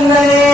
वंदने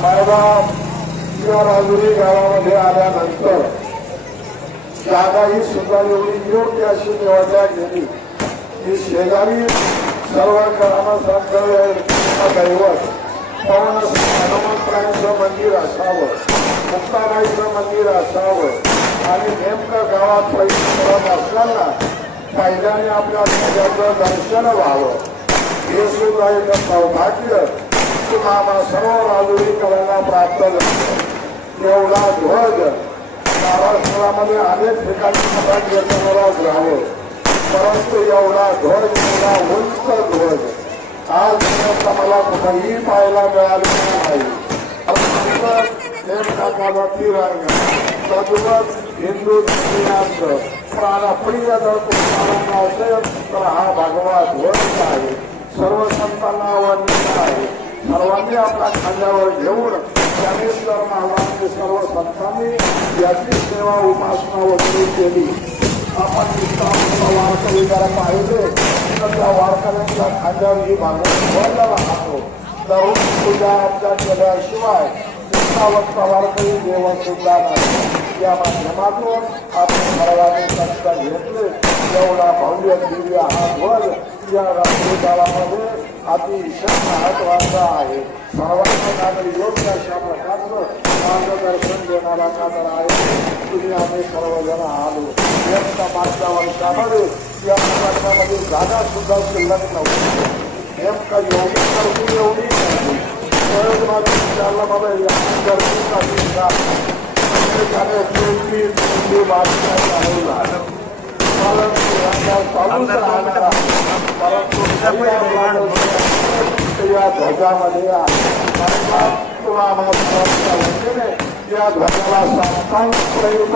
साहेबाब किंवा राजुरी गावामध्ये आल्यानंतर जागा ही सुद्धा एवढी योग्य अशी निवडल्या गेली. की शेजारी सर्व ग्रामसाखर दैवत. पवन हनुमंतरायांचं मंदिर असावं मुक्ताबाईचं मंदिर असावं आणि नेमकं गावात पैसे करत असताना पहिल्याने आपल्या दर्शन व्हावं. हे सुद्धा एक सौभाग्य तुम्हाला सर्व राजुरीकरांना प्राप्त झालं. एवढा ध्वज महाराष्ट्रामध्ये अनेक ठिकाणी मला कीर्तनाला राहावं. परंतु एवढा ध्वज एवढा उंच ध्वज आज मला कुठंही पाहायला मिळालेला नाही. नेमका माझा तिरंग तद्वत हिंदू धर्मियांचं प्राणप्रिय जर तुम्हाला असेल तर हा भगवा ध्वज आहे. सर्व संतांना वंदन आहे. सर्वांनी आपल्या खांद्यावर घेऊन ज्ञानेश्वर महाराजांनी सर्व संतांनी याची सेवा उपासना वगैरे केली आपण निष्ठा वारकरी जरा पाहिले तर त्या वारकऱ्यांच्या खांद्यावर ही भागवत ध्वज राहतो तरुण पूजा आमच्या केल्याशिवाय निष्ठावंत वारकरी देव सुद्धा नाही. या माध्यमातून आपण सर्वांनी कष्ट घेतले एवढा भव्य दिव्य हा ध्वज या राष्ट्रीय काळामध्ये अतिशय महत्वाचा आहे सर्वांना काहीतरी योग्य अशा प्रकारचं मार्गदर्शन देणारा कातर आहे तुम्ही आम्ही सर्वजण आलो नेमका मागच्या वर्षामध्ये या प्रकरणामध्ये जागा सुद्धा शिल्लक नव्हती नेमका एवढी गर्दी एवढी नव्हती सहज माझं विचारलं मला या गर्दीसाठी का त्याने शेवटी तुमची बातम्या या ध्वजामध्ये या ध्वजाला सांगता प्रयोग